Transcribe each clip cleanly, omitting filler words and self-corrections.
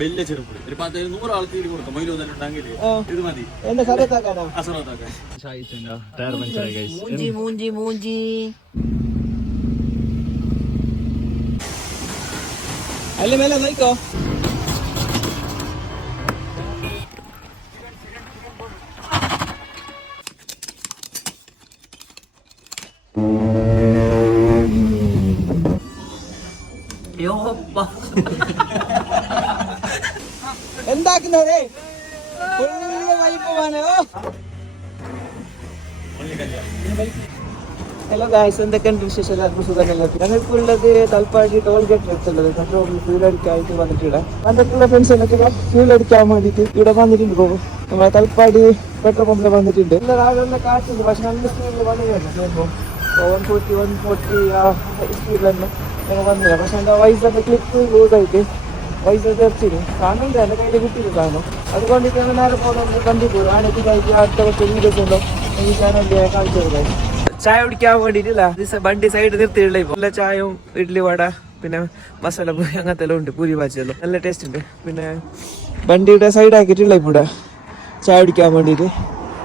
വലിയ ചെറുപ്പുളി ഒരു 100 ആൾക്ക് ഇതിൽ കൊടുക്കാം. മൊയിലോ തന്നെ ഉണ്ടെങ്കിൽ ഇത് മതി. ടയർ പഞ്ചറായി ഗൈസ്. മൂഞ്ചി അല്ല മേലെ നോക്കോ. എന്താക്കുന്നവരെ ഹലോ ഗായ്സ്, എന്തൊക്കെയുണ്ട് വിശേഷം? എല്ലാവർക്കും സുഖമല്ല. ഞങ്ങൾക്ക് ഉള്ളത് തൽപ്പാടി ടോൾ ഗേറ്റ് അടുത്തുള്ളത്. പെട്രോളിൽ ഫ്യൂൽ അടിക്കാനായിട്ട് വന്നിട്ടുള്ള ഫ്രണ്ട്സ് എന്നൊക്കെ ഫ്യൂൽ അടിക്കാൻ വേണ്ടിയിട്ട് ഇവിടെ വന്നിട്ടുണ്ട്. പോകും നമ്മളെ തൽപ്പാടി പെട്രോൾ പമ്പിൽ വന്നിട്ടുണ്ട്. ഇന്ന് രാവിലെ കാറ്റുണ്ട്, പക്ഷെ നല്ല സ്പീഡിൽ വന്നിരുന്നു. 140 ആ സ്പീഡിൽ തന്നെ ഞങ്ങൾ വന്നില്ല. പക്ഷെ എന്താ വൈസൊക്കെ ക്ലിപ്പ് ലൂസായിട്ട് പൈസ തീർച്ചയായും കാണുന്നുണ്ട്. എൻ്റെ കയ്യിൽ കിട്ടിയത് കാണും. അതുകൊണ്ട് ഞങ്ങൾ നേരെ പോകുന്നത് കണ്ടിപ്പോഴും ആനക്ക് കഴിച്ച് അടുത്ത കുറച്ച് വീഡിയോസ് ഉണ്ടോ ഈ ചാനലിൽ കാണിച്ചു കൊടുക്കാം. ചായ കുടിക്കാൻ വേണ്ടിയിട്ടില്ല, വണ്ടി സൈഡ് നിർത്തിയിട്ടില്ല. ഇപ്പോൾ നല്ല ചായയും ഇഡ്ഡലി വട പിന്നെ മസാല പൂരി അങ്ങനത്തെ എല്ലാം ഉണ്ട്. പൂരി ബാച്ചെല്ലാം നല്ല ടേസ്റ്റ് ഉണ്ട്. പിന്നെ വണ്ടിയുടെ സൈഡ് ആക്കിയിട്ടില്ല ഇവിടെ ചായ കുടിക്കാൻ വേണ്ടിയിട്ട്.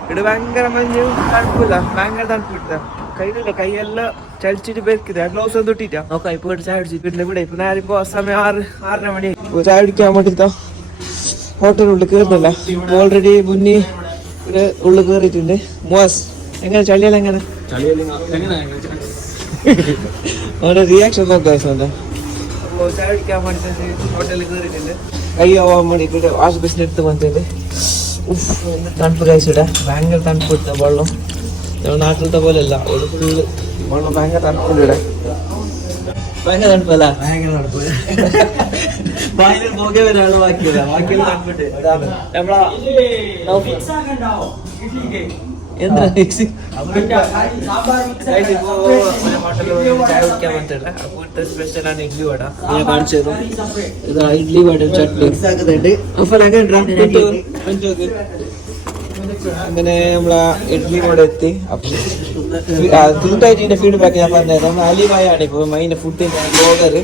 ഇവിടെ ഭയങ്കര മഞ്ഞ്, തണുപ്പില്ല, ഭയങ്കര തണുപ്പില്ല. കയ്യിലില്ല, കൈയെല്ലാം ചലിച്ചിട്ട് പേർക്കില്ല. ഗ്ലൗസ് ഒന്നും ഇട്ടിട്ടാ നോക്കാം. ഇപ്പൊ ഇവിടെ ചായ കുടിച്ചിട്ട് പിന്നെ ഇവിടെ ഇപ്പൊ നേരെ ഇപ്പൊ സമയം 6:30 മണി. ചായ കുടിക്കാൻ വേണ്ടിട്ടോ ഹോട്ടലിനുള്ളിൽ കയറുന്നില്ല. ഓൾറെഡി മുന്നേ ഇവിടെ ഉള്ളിൽ കയറിയിട്ടുണ്ട്. മോസ് എങ്ങനെ ചളിയെല്ലാം എങ്ങനെ അവന്റെ റിയാക്ഷൻ നോക്കാം. അപ്പോൾ ചായ കുടിക്കാൻ വേണ്ടി ഹോട്ടലിൽ കയറിയിട്ടുണ്ട്. കൈ ആവാൻ വേണ്ടി ഇവിടെ വാഷ് ബേസിന് എടുത്ത് വന്നിട്ടുണ്ട്. തണുപ്പ് കഴിച്ചിടാ, ഭയങ്കര തണുപ്പ് എടുത്ത വെള്ളം. ഞങ്ങൾ നാട്ടിലത്തെ പോലെ അല്ല, ഒരു ഫുള്ള് വെള്ളം ഭയങ്കര തണുപ്പുണ്ട് ഇവിടെ. ഭയങ്കര തണുപ്പല്ല, ഭയങ്കര തണുപ്പ്. ബായിൽ പോകെ ഒരാളെ ബാക്കിയില്ല, ബാക്കിയുള്ള തണുപ്പിട്ട് നമ്മളാ എന്താ ചായ കുടിക്കാൻ വന്നിട്ടില്ല. അപ്പോഴത്തെ സ്പെഷ്യലാണ് ഇഡ്ലി വട. ഞാൻ കാണിച്ചു തരും. ഇതാ ഇഡ്ലി വട ചട്നി. അങ്ങനെ നമ്മളെ ഇഡ്ലി കൂടെ എത്തി. തിന്നിട്ടായിട്ട് ഫീഡ്ബാക്ക് ഞാൻ പറഞ്ഞത് നമ്മൾ അലിബായാണ് ഇപ്പൊ അതിന്റെ ഫുഡ് ബ്ലോഗർ.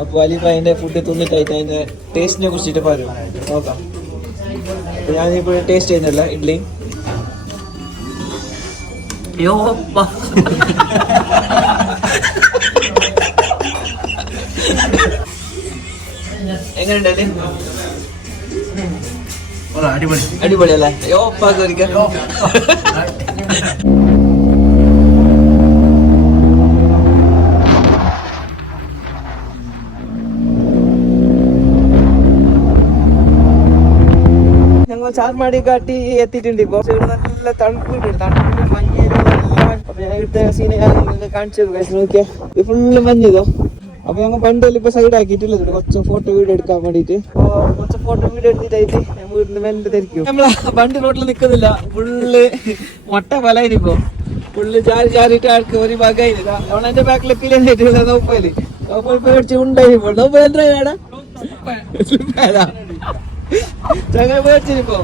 അപ്പൊ അലിബായിന്റെ ഫുഡ് തിന്നിട്ടായിട്ട് അതിന്റെ ടേസ്റ്റിനെ കുറിച്ചിട്ട് പറയും നോക്കാം. അപ്പൊ ഞാനിപ്പോ ടേസ്റ്റ് ചെയ്യുന്നില്ല ഇഡ്ലി. എങ്ങനെയുണ്ടല്ലേ? അടിപൊളിയല്ലേ? യോപ്പാക്ക് ഒരിക്കൽ ഞങ്ങൾ ചാർമാടി കാട്ടി എത്തിയിട്ടുണ്ട്. ഇപ്പൊ നല്ല തണുപ്പുണ്ട്, തണുപ്പിന്റെ മഞ്ഞിലും ഇവിടുത്തെ സീനെ കാണിച്ചത് നോക്കിയാ ഇത് ഫുള്ള് മഞ്ഞിതോ. അപ്പൊ ഞങ്ങൾ പണ്ടല്ല ഇപ്പൊ സൈഡ് ആക്കിയിട്ടില്ല കുറച്ച് ഫോട്ടോ വീഡിയോ എടുക്കാൻ വേണ്ടിട്ട്. കുറച്ച് ഫോട്ടോ വീഡിയോ എടുത്തിട്ടായിട്ട് ഞാൻ വീടിന്റെ മെല്ലെ തിരിക്കും. നമ്മളെ വണ്ടി റോഡിൽ നിൽക്കുന്നില്ല, ഫുള്ള് മൊട്ട പലായിപ്പോ. ഫുള്ള് ചാരിട്ട് ആൾക്ക് ഒരു ഭാഗമായില്ല. അവളെന്റെ ബാക്കിലെ പിള്ളേരായിട്ടുള്ള നോപ്പല് പേടിച്ച് ഉണ്ടായിപ്പോ. നോപ്പ എന്താ ചങ്ങ പേടിച്ചിപ്പോ.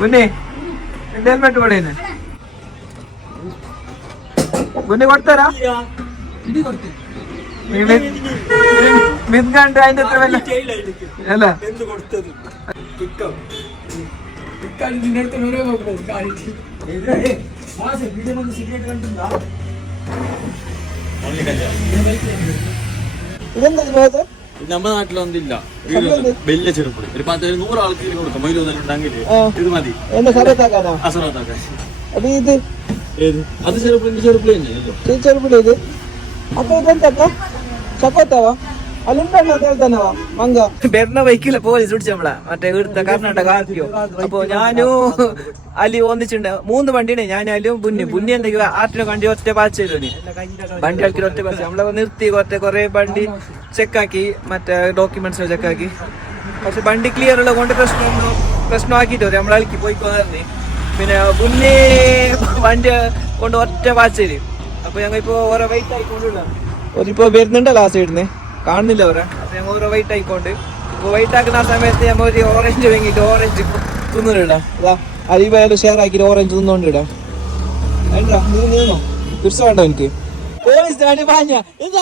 മുന്നേ ഹെൽമെറ്റ് പടേന് മുന്നേ കൊടുത്തരാ മിൻകണ്ട് അതിന്റെ എത്ര വല്ല അല്ല ഇതെന്താ നമ്മുടെ നാട്ടിലൊന്നില്ല. വലിയ ചെറുപ്പുളി ഒരു 100 ആൾക്ക് ഇതിൽ കൊടുക്കാം. മൊയിലോ തന്നെ ഉണ്ടെങ്കിൽ ഇത് മതി. അസറാത്താക്കാൻ അത് ചെറുപ്പുളി ചെറുപ്പുളി തന്നെ ചെറുപ്പുളി ഇത്. അപ്പൊ ഇതെന്താ ചപ്പാത്താവാ അല്ലെന്താ മങ്ക ബെർണ ബൈക്കിലെ പോലീസ് പിടിച്ച നമ്മളെ മറ്റേ ഇവിടുത്തെ കർണാടക ആക്കിയോ. അപ്പൊ ഞാനും അലി ഒന്നിച്ചുണ്ട് 3 വണ്ടിയാണ്. ഞാൻ അലിയും പുന്നി എന്തെങ്കിലും ആറ്റിനെ കണ്ടി ഒറ്റ പാച്ച് ചെയ്തു. വണ്ടി ആൾക്കാർ ഒറ്റ പാച്ച് നമ്മളെ നിർത്തി കുറെ വണ്ടി ചെക്കാക്കി, മറ്റേ ഡോക്യുമെന്റ്സ് ചെക്കാക്കി. പക്ഷെ വണ്ടി ക്ലിയർ ഉള്ളത് കൊണ്ട് പ്രശ്നമൊന്നും പ്രശ്നമാക്കിയിട്ട് നമ്മളാൾക്ക് പോയിക്കോന്നെ. പിന്നെ മുന്നേ വണ്ടി കൊണ്ട് ഒറ്റ വാച്ചല്. അപ്പൊ ഞങ്ങൾ ഇപ്പൊ ഓരോ വെയിറ്റ് ആയിക്കൊണ്ടില്ല. ഒരിപ്പോ വരുന്നുണ്ടല്ലോ ആ സൈഡിന്ന്, കാണുന്നില്ല അവരെ. അപ്പൊ ഞങ്ങൾ ഓരോ വെയിറ്റ് ആയിക്കൊണ്ട് ഇപ്പൊ വെയിറ്റ് ആക്കുന്ന ആ സമയത്ത് ഞമ്മ ഒരു ഓറഞ്ച് വാങ്ങിയിട്ട് ഓറഞ്ച് തിന്നിടാ. അതാ അരിവായാലും ഷെയർ ആക്കിയിട്ട് ഓറഞ്ച് തിന്നോണ്ടിടാ. വേണ്ടാ നീ നീന്നോ, തിരിച്ചു വേണ്ട എനിക്ക്.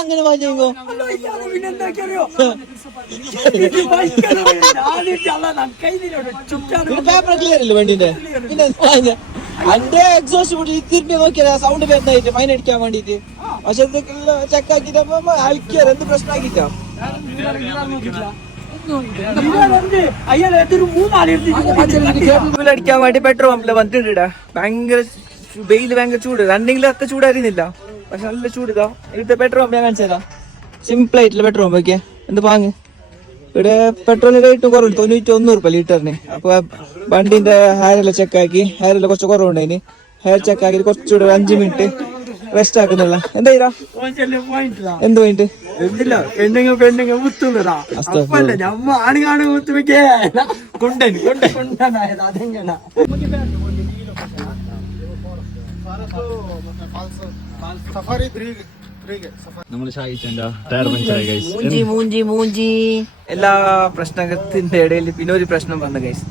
അങ്ങനെ വാങ്ങിക്കോ പേപ്പർ ക്ലിയർ അല്ലേ വണ്ടിന്റെ. പിന്നെ എന്റെ എക്സോസ്റ്റ് കൂടി തിരിഞ്ഞ് നോക്കിയാ സൗണ്ട് വരുന്നതായിട്ട് ഫൈൻ അടിക്കാൻ വേണ്ടിട്ട്. പക്ഷെ ചെക്ക് ആക്കിട്ട് അയക്കാറ് എന്ത് പ്രശ്നമാക്കിട്ടാ അടിക്കാൻ വേണ്ടി പെട്രോൾ പമ്പില് വന്നിട്ടുണ്ട്. ഭയങ്കര വെയില്, ഭയങ്കര ചൂട്. റണ്ണിങ്ങിൽ അത്ര ചൂടായിരുന്നില്ല, പക്ഷെ നല്ല ചൂട്. ഇതാ ഇവിടുത്തെ പെട്രോൾ പമ്പ് ഞാൻ കാണിച്ചതാ. സിമ്പിൾ ആയിട്ടുള്ള പെട്രോൾ പമ്പ് ഒക്കെ എന്ത് പാങ്ങ്. ഇവിടെ പെട്രോളിന് റേറ്റ് കുറവുണ്ട്, 91 രൂപ ലിറ്ററിന്. അപ്പൊ വണ്ടിന്റെ ഹെയറെല്ലാം ചെക്കാക്കി, ഹെയറെല്ലാം കുറച്ച് കുറവുണ്ടായിന്. ഹെയർ ചെക്കാക്കി കുറച്ചുകൂടെ 5 മിനിറ്റ് റെസ്റ്റ് ആക്കുന്നുള്ള. എന്താ എന്ത് പോയിന്റ് മൂഞ്ചി എല്ലാ പ്രശ്നത്തിന്റെ ഇടയിൽ പിന്നെ ഒരു പ്രശ്നം വന്നു ഗൈസ്.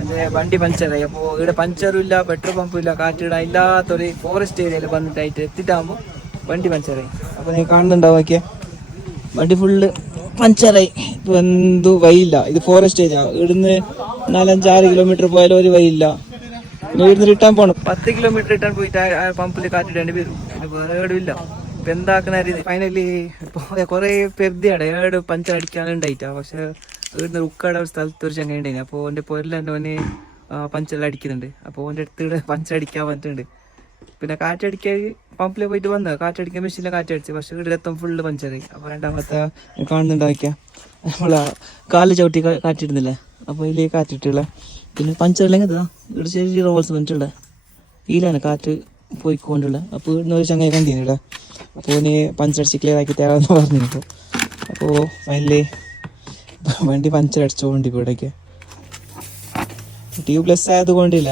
എന്റെ വണ്ടി പഞ്ചറായി. അപ്പൊ ഇവിടെ പഞ്ചറും ഇല്ല, പെട്രോൾ പമ്പും ഇല്ല, കാറ്റിടാൻ ഇല്ലാത്തൊരു ഫോറസ്റ്റ് ഏരിയയിൽ വന്നിട്ടായിട്ട് എത്തിയിട്ടാകുമ്പോ വണ്ടി പഞ്ചറായി. അപ്പൊ നീ കാണുന്നുണ്ടാവും നോക്കിയാ വണ്ടി ഫുള്ള് പഞ്ചറായി. ഇപ്പൊ എന്തു വഴിയില്ല. ഇത് ഫോറസ്റ്റ് ഏരിയ. ഇവിടുന്ന് 4-5-6 കിലോമീറ്റർ പോയാലും ഒരു വഴിയില്ല. ഇവിടുന്ന് റിട്ടേൺ പോകണം. 10 കിലോമീറ്റർ റിട്ടേൺ പോയിട്ട് പമ്പിൽ കാറ്റിടേണ്ടി വരും. വേറെ എവിടെയില്ല. ഇപ്പൊ എന്താക്കുന്ന ഫൈനലി ഇപ്പൊ കൊറേ പെരുതിയാണ് ഏട് പഞ്ചർ അടിക്കാനുണ്ടായിട്ടാ. പക്ഷെ ഇവിടുന്ന് ഉക്കാട് ഒരു സ്ഥലത്ത് ഒരു ചങ്ങ ഉണ്ടായിന്. അപ്പൊ ഓന്റെ പൊരലെന്നെ ഓന് പഞ്ചർ അടിക്കുന്നുണ്ട്. അപ്പൊ ഓന്റെ അടുത്ത് പഞ്ചർ അടിക്കാൻ പറ്റുന്നുണ്ട്. പിന്നെ കാറ്റടിക്കാൻ പമ്പിൽ പോയിട്ട് വന്നത് കാറ്റടിക്കാൻ മെഷീനിലെ കാറ്റടിച്ച്. പക്ഷെ ഇവിടെ എത്തും ഫുള്ള് പഞ്ചറായി. അപ്പൊ രണ്ടാമത്തെ കാണുന്നുണ്ടാക്കിയ നമ്മളാ കാല് ചവിട്ടി കാറ്റിടുന്നില്ലേ, അപ്പൊ ഇതിലേക്ക് കാറ്റിട്ടുള്ള. പിന്നെ പഞ്ചറില്ലെങ്കിൽ ഇവിടെ ചെറിയ റോൾസ് വന്നിട്ടുള്ള ഇതിലാണ് കാറ്റ് പോയിക്കൊണ്ടുള്ള. അപ്പോൾ ഇവിടുന്ന് ഒരു ചങ്ങായി കണ്ടിരുന്നു ഇവിടെ. അപ്പോൾ ഓന് പഞ്ചറടിച്ച് ക്ലിയർ ആക്കി തരാമെന്ന് പറഞ്ഞിരുന്നു. അപ്പോൾ ഫൈനലി വണ്ടി പഞ്ചർ അടിച്ചുകൊണ്ട് ഇവിടേക്ക് ട്യൂബ്ലെസ് ആയതുകൊണ്ടില്ല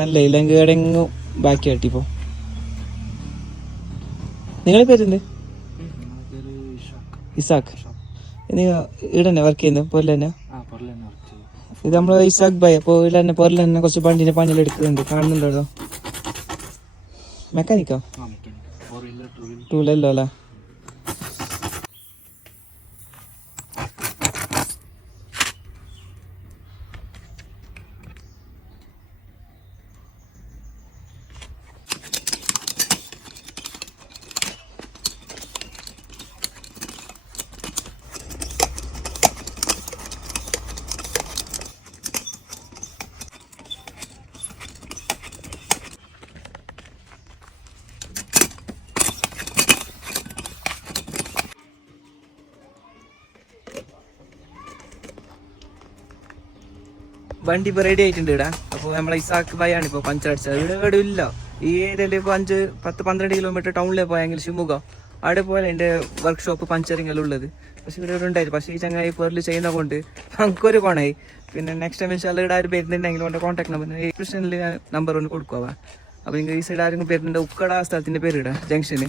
നല്ല ഇല്ലെങ്കിൽ എവിടെയെങ്കിലും ബാക്കി ആട്ടിപ്പോ. നിങ്ങളെ പേരെന്ത്? ഇസാഖ്. നിങ്ങൾ ഇവിടെ തന്നെ വർക്ക് ചെയ്യുന്നത്? പൊരൽ തന്നെ. ഇത് നമ്മളെ ഇസാഖ് ഭായ്. അപ്പോൾ ഇവിടെ തന്നെ പൊരൽ തന്നെ കുറച്ച് വണ്ടിന്റെ പണിയെല്ലാം എടുക്കുന്നുണ്ട്. കാണുന്നുണ്ടോ? മെക്കാനിക്കോ? ടൂലല്ലോ അല്ലേ? വണ്ടി ഇപ്പോൾ റെഡി ആയിട്ടുണ്ട് ഇവിടെ. അപ്പോൾ നമ്മളെ ഇസാഖ് ഭായ് ആണ് ഇപ്പോൾ പഞ്ചർ അടിച്ചത്. ഇവിടെ എവിടെ ഇല്ല. ഈ ഏരിയയിൽ ഇപ്പോൾ 5-10-12 കിലോമീറ്റർ ടൗണിൽ പോയെങ്കിൽ ഷിമുക അവിടെ പോയാൽ എൻ്റെ വർക്ക്ഷോപ്പ് പഞ്ചറിങ് എല്ലാം ഉള്ളത്. പക്ഷെ ഇവിടെ ഉണ്ടായിരുന്നു. പക്ഷേ ഈ ചങ്ങായി പേരിൽ ചെയ്യുന്ന കൊണ്ട് നമുക്കൊരു പണമായി. പിന്നെ നെക്സ്റ്റ് ടൈം വെച്ചാൽ ഇവിടെ ആരും വരുന്നുണ്ടെങ്കിൽ അവൻ്റെ കോൺടാക്ട് നമ്പർ ഡിസ്ക്രിപ്ഷനിൽ നമ്പർ ഒന്ന് കൊടുക്കുക. അപ്പോൾ നിങ്ങൾ ഈ സൈഡ് ആരെങ്കിലും വരുന്നുണ്ട്, ഉക്കട സ്ഥലത്തിൻ്റെ പേര് ഇടാം ജംഗ്ഷന്.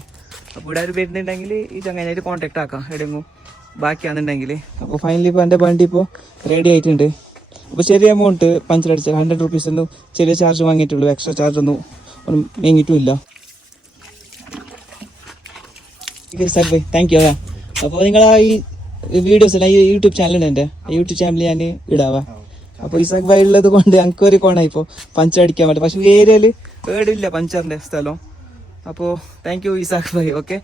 അപ്പോൾ ഇവിടെ ആരും വരുന്നുണ്ടെങ്കിൽ ഈ ചങ്ങായിട്ട് കോൺടാക്ട് ആക്കാം എവിടെയെങ്കിലും ബാക്കിയാണെന്നുണ്ടെങ്കിൽ. അപ്പോൾ ഫൈനലി ഇപ്പോൾ എൻ്റെ വണ്ടി ഇപ്പോൾ റെഡി ആയിട്ടുണ്ട്. അപ്പോൾ ചെറിയ എമൗണ്ട് പഞ്ചർ അടിച്ചാൽ 100 rupees ഒന്നും ചെറിയ ചാർജ് വാങ്ങിയിട്ടുള്ളൂ. എക്സ്ട്രാ ചാർജ് ഒന്നും വാങ്ങിയിട്ടും ഇല്ല. Sir by, thank you. അപ്പോൾ നിങ്ങൾ ഈ വീഡിയോസ് എല്ലാം ഈ യൂട്യൂബ് ചാനലുണ്ട്. എൻ്റെ യൂട്യൂബ് ചാനൽ ഞാൻ ഇടാവാ. അപ്പോൾ ഇസാഖ് ഭായ് ഉള്ളത് കൊണ്ട് ഞങ്ങൾക്ക് ഒരു കോണായി ഇപ്പോൾ പഞ്ചർ അടിക്കാൻ പറ്റും. പക്ഷേ ഈ ഏരിയയിൽ ഏടില്ല പഞ്ചറിൻ്റെ സ്ഥലം. അപ്പോൾ thank you Isaac bhai. Okay.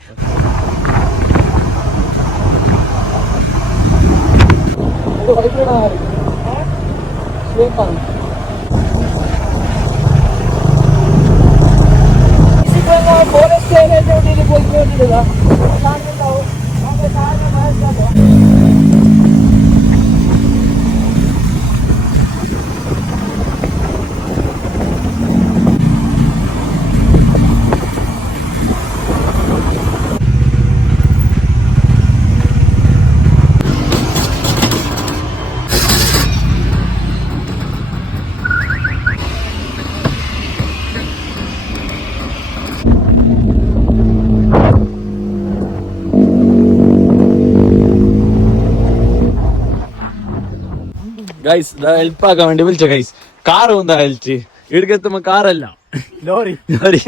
Forest ഏരിയയിൽ പോയിക്കൊണ്ടിരിക്കുക. ഗൈസ് ഹെൽപ്പാക്കാൻ വേണ്ടി വിളിച്ച ഗൈസ് കാർ എന്താ ഹെൽറ്റ് ഇവിടേക്ക് എത്തുമ്പോ കാറല്ല ലോറി ലോറി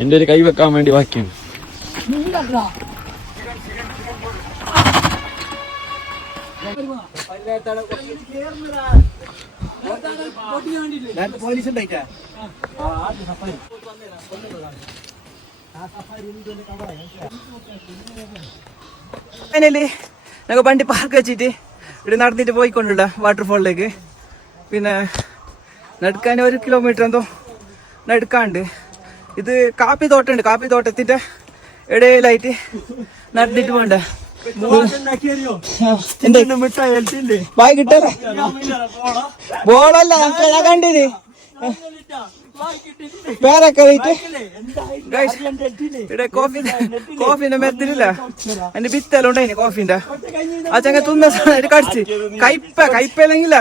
എന്റെ ഒരു കൈ വെക്കാൻ വേണ്ടി ബാക്കിയാണ്. പോലീസ് ഉണ്ടായിട്ടാ ഫൈനലി ഞങ്ങൾ വണ്ടി പാർക്ക് വെച്ചിട്ട് ഇവിടെ നടന്നിട്ട് പോയിക്കൊണ്ടുള്ള വാട്ടർഫോളിലേക്ക്. പിന്നെ നടക്കാൻ 1 കിലോമീറ്റർ എന്തോ നടക്കാണ്ട്. ഇത് കാപ്പി തോട്ടമുണ്ട്, കാപ്പി തോട്ടത്തിന്റെ ഇടയിലായിട്ട് നടന്നിട്ട് പോണ്ട. ബായ് കിട്ടല്ലേ ബോളല്ല ഞാൻ കണ്ടിന് പേരൊക്കെ ഇവിടെ കോഫിന്റെ മെത്തിലില്ല എന്റെ ബിത്തെല്ലാം ഉണ്ടായിന് കോഫിന്റെ ആ ചങ്ങ തുന്ന കടിച്ച് കയ്പല്ലെങ്കില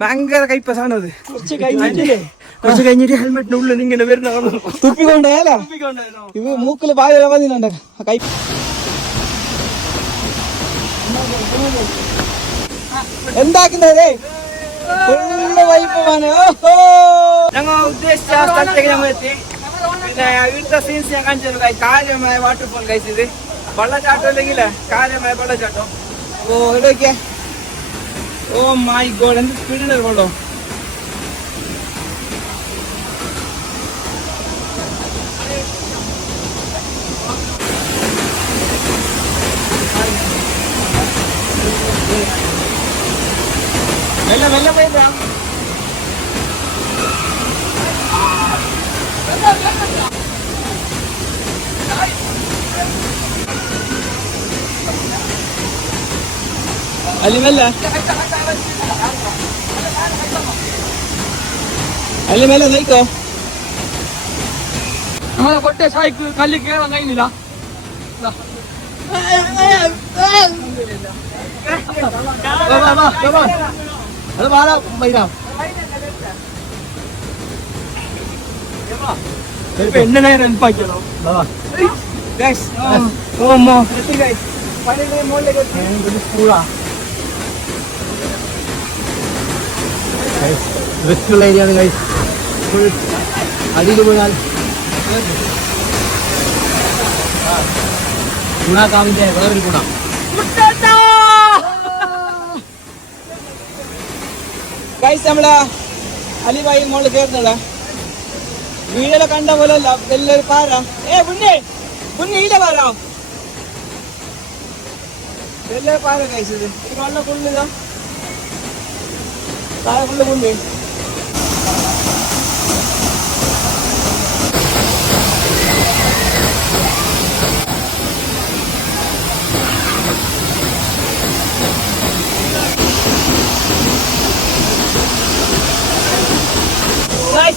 ഭയങ്കര കയ്പ സാധനം അത്. കുറച്ച് കഴിഞ്ഞിട്ട് ഹെൽമെറ്റിന്റെ ഉള്ളിൽ ഇങ്ങനെ വരുന്ന തുപ്പിക്കൊണ്ടല്ല ഇവ മൂക്കില് പായ മതിനുണ്ട് കൈ എന്താക്കുന്നേ ഞങ്ങൾ ഉദ്ദേശിച്ച സ്ഥലത്തേക്ക് ഞങ്ങൾ എത്തി. പിന്നെ ഇവിടുത്തെ സീൻസ് ഞാൻ കാണിച്ചു കാര്യമായ വാട്ടർഫോൾ കഴിച്ചത് വെള്ളച്ചാട്ടം അല്ലെങ്കിൽ കാര്യമായ വെള്ളച്ചാട്ടം. ഓ എവിടെയൊക്കെ ഓ മൈ ഗോഡ് എന്ത് സ്പീഡിൽ കൊള്ളോ. മെല്ലെ മെല്ലെ പോയിട്ടാ അല്ലി മെല്ലെ അല്ലി മെല്ലെ നോക്കോ. നമ്മളെ കൊട്ടേ സായിക്ക് കല്ല് കേറാൻ കഴിയുന്നില്ല. അത് വാടാ വൈരാം എന്നെ ഹെൽപ്പാക്കിയാലോ റിസ്ക്കുള്ള ഏരിയയാണ് ഗൈസ്. അടിയിൽ പോയാൽ ഗുണാക്കാവിന്റെ വേറൊരു ഗുണം. ഗൈസ് നമ്മളെ അലിബായി മോള് കേറുന്നതാ വീടിലെ കണ്ട പോലെ അല്ല വലിയൊരു പാറ. പുന്നീല പാറ വലിയൊരു പാറ ഗൈസ്. ഇത് വെള്ളം ഫുള്ളിതാ താഴെ ഫുള്ള് പുണ്ണ്.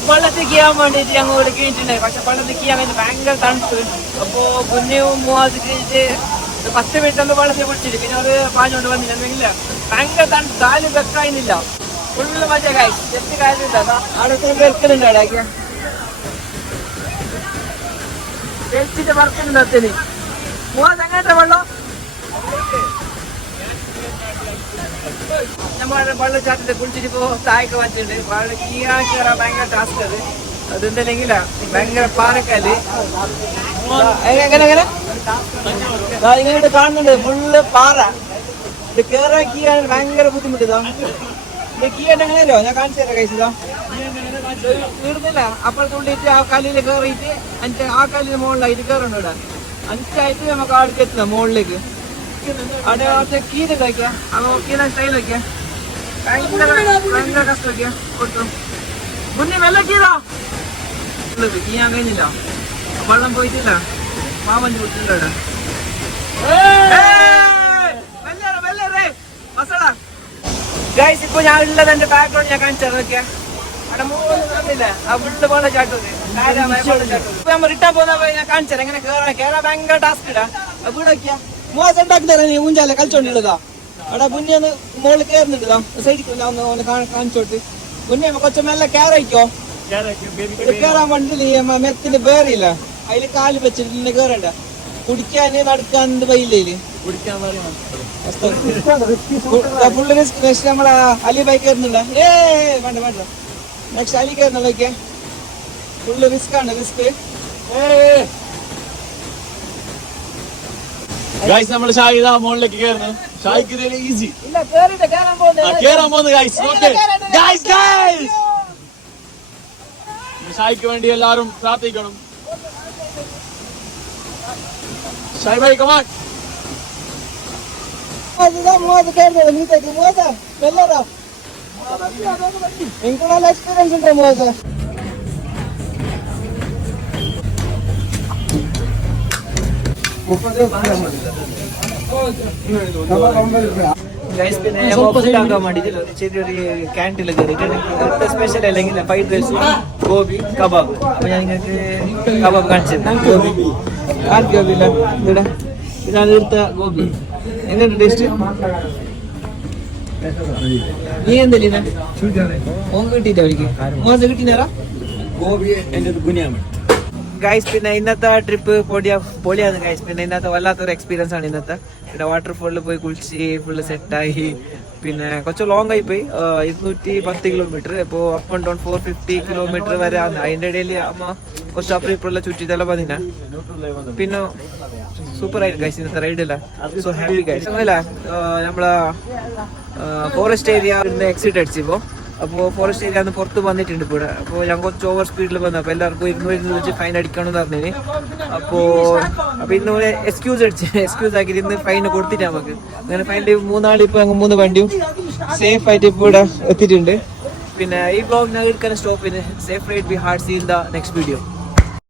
വെള്ളത്തിൽ കീയാൻ വേണ്ടിട്ട് ഞങ്ങൾ ഇവിടെ കീഴിട്ടുണ്ടായി. പക്ഷെ വെള്ളത്തിൽ കീയാൻ വേണ്ടി ഭയങ്കര തണുപ്പ്. അപ്പോ പുണ്യവും മൂവാത് കഴിഞ്ഞിട്ട് 10 മിനിറ്റ് ഒന്ന് വെള്ളത്തിൽ കുടിച്ചിട്ട് പിന്നെ അത് പാഞ്ഞോണ്ട് വന്നില്ല. എന്തെങ്കില ഭയങ്കര തണുപ്പ്, കാല് വെക്കാനില്ല. ഫുള്ള് മജ കായ് ജസ്റ്റ് കാര്യമില്ല. അവിടെ വെക്കുന്നുണ്ട് ഇടയ്ക്ക് വെച്ചിട്ട് വറക്കുന്നുണ്ട്. അച്ഛന് മൂവാത് അങ്ങനത്തെ വെള്ളം നമ്മുടെ വെള്ളച്ചാട്ടത്തെ കുളിച്ചിട്ട് ഇപ്പോ താഴേക്ക് വന്നിട്ടുണ്ട്. വളരെ കീറാൻ കയറാൻ ഭയങ്കര ടാസ്ക് അത്. അതെന്തല്ലെങ്കില ഭയങ്കര പാറക്കല്ല് എങ്ങനെ ഇങ്ങനെ കാണുന്നുണ്ട്. ഫുള്ള് പാറ. ഇത് കയറാൻ കീറാൻ ഭയങ്കര ബുദ്ധിമുട്ടാ. ഇത് കീഴാൻ എങ്ങനെയല്ലോ ഞാൻ കാണിച്ചു തരാം കഴിച്ചതാ. തീർന്നില്ല അപ്പുറത്തുള്ളിട്ട് ആ കല്ലിൽ കയറിയിട്ട് എന്നിട്ട് ആ കല്ലിന് മുകളിലായിട്ട് കയറണം. ഇവിടെ 5 ആയിട്ട് നമുക്ക് ആൾക്ക് എത്തുന്ന മുകളിലേക്ക്. അവിടെ കീര കഴിക്കാം. കീര സ്റ്റൈൽ വെക്കാം. ഭയങ്കര കഷ്ടം വെക്കാം. കൊടുത്തു മുന്നേ വെള്ളം കീറാ കീയാൻ കഴിഞ്ഞില്ല. വെള്ളം പോയിട്ടില്ല. മാമഞ്ഞ് കുടിച്ചിട്ടുണ്ട്. ഗൈസ് ഇപ്പൊ ഞാൻ ഉള്ളത് എന്റെ ബാക്ക്ഗ്രൗണ്ട് ഞാൻ കാണിച്ചത് നോക്കിയാ. അവിടെ മൂന്നില്ല ആ ഫുള്ള് വെള്ളച്ചാട്ടം ഇപ്പൊ നമ്മൾ റിട്ടാൻ പോകുന്ന ഞാൻ കാണിച്ചത് എങ്ങനെ കേറാൻ ഭയങ്കര ടാസ്ക് ഇടാ. വീട് നോക്കിയാ മോശണ്ടാക്കി തരാം. നീ ഊഞ്ചാലെ കളിച്ചോണ്ടില്ലതാ. അവിടെ മുന്നേന്ന് മോള് കേറുന്നുണ്ടതാ. സൈഡിൽ കാണിച്ചോട്ട് മുന്നേ കൊച്ചു മെല്ലെ കേറിക്കോ. കേറാൻ വേണ്ടി മെത്തിന് വേറില്ല. അതില് കാല് വെച്ചിട്ട് കേറണ്ട. കുടിക്കാന് നടക്കാൻ വൈയില്ലേ കുടിക്കാൻ ഫുള്ള് റിസ്ക്. നെക്സ്റ്റ് നമ്മളെ അലി ബൈക്ക് കയറുന്നുണ്ട. വേണ്ട വേണ്ട. നെക്സ്റ്റ് അലി കയറുന്ന ബൈക്ക് ഫുള്ള് റിസ്ക് ആണ്. റിസ്ക് ഗൈസ് നമ്മൾ ഷാഹിദ മോളിലേക്ക് കയറുന്നു. ഷാഹിക്ക് ഈസി ഇല്ല കേറാൻ കേറാൻ പോകുന്നു ഗൈസ്. ഓക്കെ ഗൈസ് ഗൈസ് ഷാഹിക്ക് വേണ്ടി എല്ലാവരും പ്രാർത്ഥിക്കണം. ഷാഹി ഭായി കമാൻ. ఇంకొక ఎక్స్పీరియన్స్ ఉంటాయి మోజ. ഗൈസ് പിന്നെ ആക്കാൻ വേണ്ടിട്ട് ചെറിയൊരു ക്യാൻറ്റീനിൽ കയറിയിട്ട് സ്പെഷ്യൽ അല്ലെങ്കിൽ ഫ്രൈഡ് റൈസ് ഗോബി കബാബ്. അപ്പൊ ഞാൻ നിങ്ങൾക്ക് കബാബ് കാണിച്ചില്ല. ഇവിടെ ഇതാണ് ഇവിടുത്തെ ഗോബി. എങ്ങനെയുണ്ട് ടേസ്റ്റ്? നീ എന്തല്ലേ ഓൻ കിട്ടിയിട്ടാ എനിക്ക് മോശം കിട്ടിനാ ഗോപി എന്റെ ഗുനിയാണ്. ഗൈസ് പിന്നെ ഇന്നത്തെ ട്രിപ്പ് പൊളിയാണ് ഗൈസ്. പിന്നെ ഇന്നത്തെ വല്ലാത്തൊരു എക്സ്പീരിയൻസ് ആണ് ഇന്നത്തെ. പിന്നെ വാട്ടർഫോളിൽ പോയി കുളിച്ച് ഫുള്ള് സെറ്റായി. പിന്നെ കുറച്ച് ലോങ് ആയി പോയി. 210 കിലോമീറ്റർ. ഇപ്പോൾ അപ്പ് ആൻഡ് ഡൗൺ 450 കിലോമീറ്റർ വരെ ആണ്. അതിൻ്റെ ഇടയിൽ അമ്മ കുറച്ച് അപ്പുറം ചുറ്റിത്തല പതിന. പിന്നെ സൂപ്പർ ആയിട്ട് ഗൈസ് ഇന്നത്തെ റൈഡില്ല. So happy guys. അല്ല നമ്മളെ ഫോറസ്റ്റ് ഏരിയ എക്സിറ്റ് അടിച്ചിപ്പോ. അപ്പോൾ ഫോറസ്റ്റ് ഏരിയ പുറത്ത് വന്നിട്ടുണ്ട് ഇപ്പോൾ. അപ്പോൾ ഞാൻ കുറച്ച് ഓവർ സ്പീഡിൽ വന്നു. അപ്പോൾ എല്ലാവർക്കും 200 വെച്ച് ഫൈൻ അടിക്കണമെന്ന് പറഞ്ഞതിന്. അപ്പോൾ ഇന്ന് എക്സ്ക്യൂസ് ആക്കിയിട്ട് ഇന്ന് ഫൈൻ കൊടുത്തിട്ട് നമുക്ക് അങ്ങനെ ഫൈനിൽ 3 നാൾ ഇപ്പോൾ 3 വണ്ടിയും സേഫ് ആയിട്ട് ഇപ്പോൾ ഇവിടെ എത്തിയിട്ടുണ്ട്. പിന്നെ ഈ ബ്ലോഗ് ഞാൻ എടുക്കാൻ സ്റ്റോപ്പ് ചെയ്യുന്നത്. Safe ride be hard see in the next video.